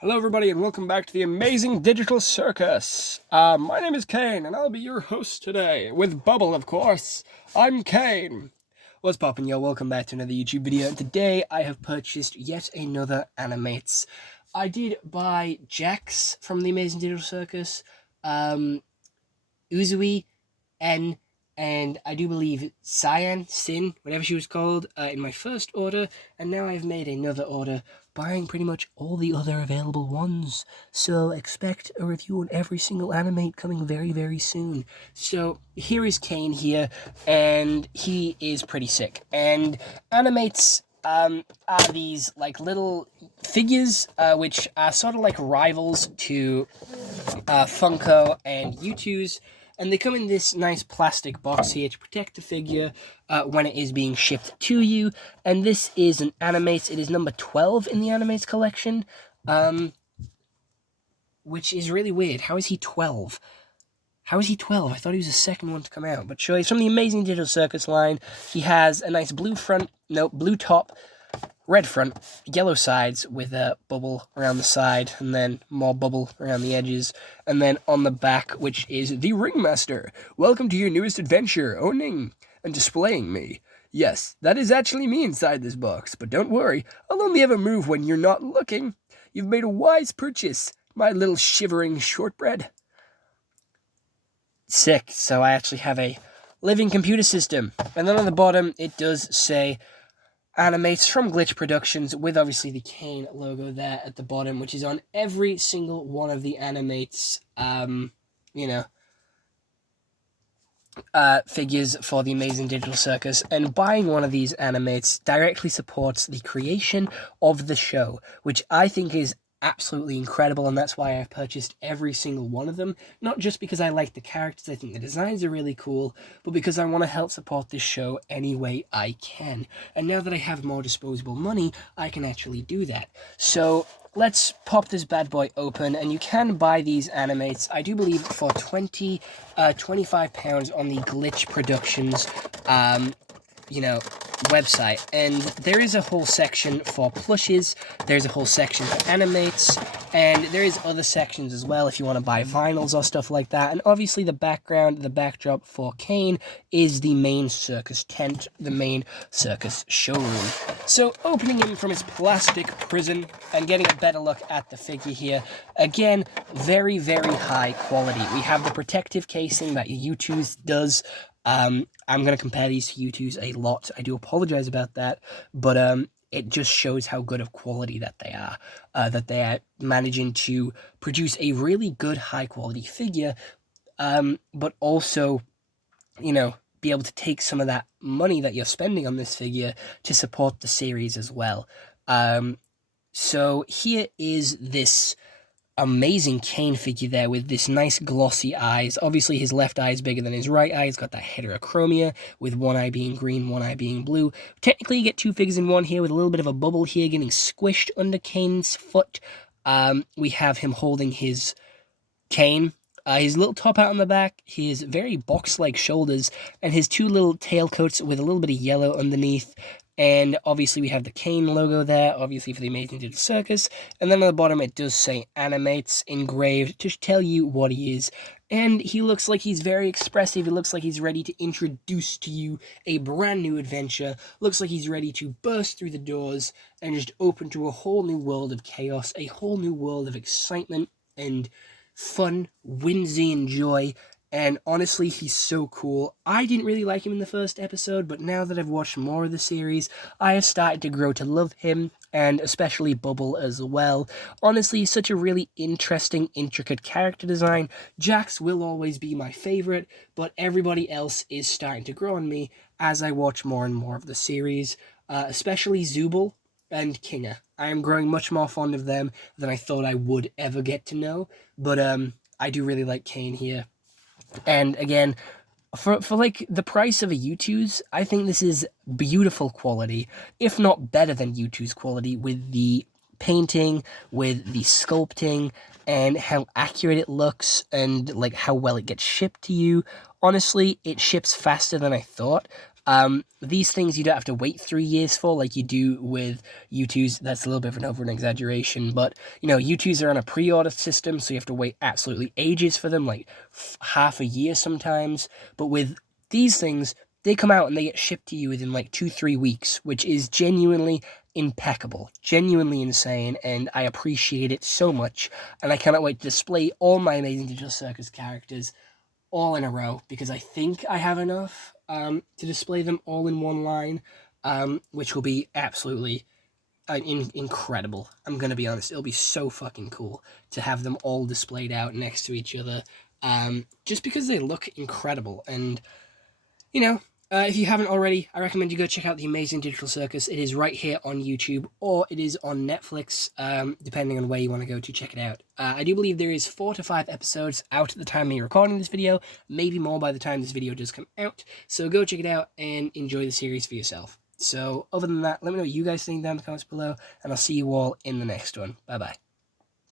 Hello everybody and welcome back to the amazing digital circus. My name is Caine and I'll be your host today, with Bubble of course. I'm Caine. What's poppin' yo, welcome back to another YouTube video, and today I have purchased yet another AniMatez. I did buy Jax from the amazing digital circus, Uzui, N, and I do believe Sin, whatever she was called, in my first order, and now I've made another order, buying pretty much all the other available ones. So expect a review on every single Animate coming very, very soon. So here is Caine here, and he is pretty sick. And Animates are these like little figures, which are sort of like rivals to Funko and U2's. And they come in this nice plastic box here to protect the figure when it is being shipped to you. And this is an AniMatez. It is number 12 in the AniMatez collection, which is really weird. How is he 12? How is he 12? I thought he was the second one to come out. But sure, he's from the amazing Digital Circus line. He has a nice blue top, red front, yellow sides with a bubble around the side, and then more bubble around the edges, and then on the back, which is the Ringmaster. Welcome to your newest adventure, owning and displaying me. Yes, that is actually me inside this box, but don't worry, I'll only ever move when you're not looking. You've made a wise purchase, my little shivering shortbread. Sick, so I actually have a living computer system. And then on the bottom, it does say AniMatez from Glitch Productions, with obviously the Caine logo there at the bottom, which is on every single one of the AniMatez, figures for the amazing digital circus. And buying one of these AniMatez directly supports the creation of the show, which I think is absolutely incredible, and that's why I've purchased every single one of them. Not just because I like the characters, I think the designs are really cool, but because I want to help support this show any way I can. And now that I have more disposable money, I can actually do that. So let's pop this bad boy open, and you can buy these AniMatez, I do believe, for £25 on the Glitch Productions website. And there is a whole section for plushes, there's a whole section for AniMatez, and there is other sections as well if you want to buy vinyls or stuff like that. And obviously the backdrop for Caine is the main circus tent, the main circus showroom. So opening him from his plastic prison and getting a better look at the figure here, again, very, very high quality. We have the protective casing that U2's does. I'm going to compare these to U2's a lot. I do apologize about that, but it just shows how good of quality that they are managing to produce a really good high-quality figure, but also, be able to take some of that money that you're spending on this figure to support the series as well. So here is this amazing Caine figure there with this nice glossy eyes. Obviously his left eye is bigger than his right eye. He's got that heterochromia with one eye being green, one eye being blue. Technically you get two figures in one here with a little bit of a bubble here getting squished under Caine's foot. We have him holding his Caine. His little top out on the back, his very box-like shoulders, and his two little tailcoats with a little bit of yellow underneath. And obviously we have the Caine logo there, obviously for the amazing digital circus. And then on the bottom it does say AniMatez engraved to tell you what he is. And he looks like he's very expressive. He looks like he's ready to introduce to you a brand new adventure. Looks like he's ready to burst through the doors and just open to a whole new world of chaos, a whole new world of excitement and fun, whimsy, and joy. And honestly, he's so cool. I didn't really like him in the first episode, but now that I've watched more of the series, I have started to grow to love him, and especially Bubble as well. Honestly, he's such a really interesting, intricate character design. Jax will always be my favorite, but everybody else is starting to grow on me as I watch more and more of the series, especially Zubul and Kinga. I am growing much more fond of them than I thought I would ever get to know, but I do really like Caine here. And again, for like the price of a U2's, I think this is beautiful quality, if not better than U2's quality, with the painting, with the sculpting, and how accurate it looks, and like how well it gets shipped to you. Honestly, it ships faster than I thought. These things you don't have to wait 3 years for like you do with U2s. That's a little bit of an exaggeration, but U2s are on a pre-order system, so you have to wait absolutely ages for them, like half a year sometimes. But with these things, they come out and they get shipped to you within like 2-3 weeks, which is genuinely impeccable, genuinely insane, and I appreciate it so much. And I cannot wait to display all my Amazing Digital Circus characters all in a row, because I think I have enough to display them all in one line, which will be absolutely incredible. I'm going to be honest, it'll be so fucking cool to have them all displayed out next to each other, just because they look incredible. And, if you haven't already, I recommend you go check out The Amazing Digital Circus. It is right here on YouTube, or it is on Netflix, depending on where you want to go to check it out. I do believe there is 4 to 5 episodes out at the time of me recording this video, maybe more by the time this video does come out. So go check it out and enjoy the series for yourself. So other than that, let me know what you guys think down in the comments below, and I'll see you all in the next one. Bye-bye.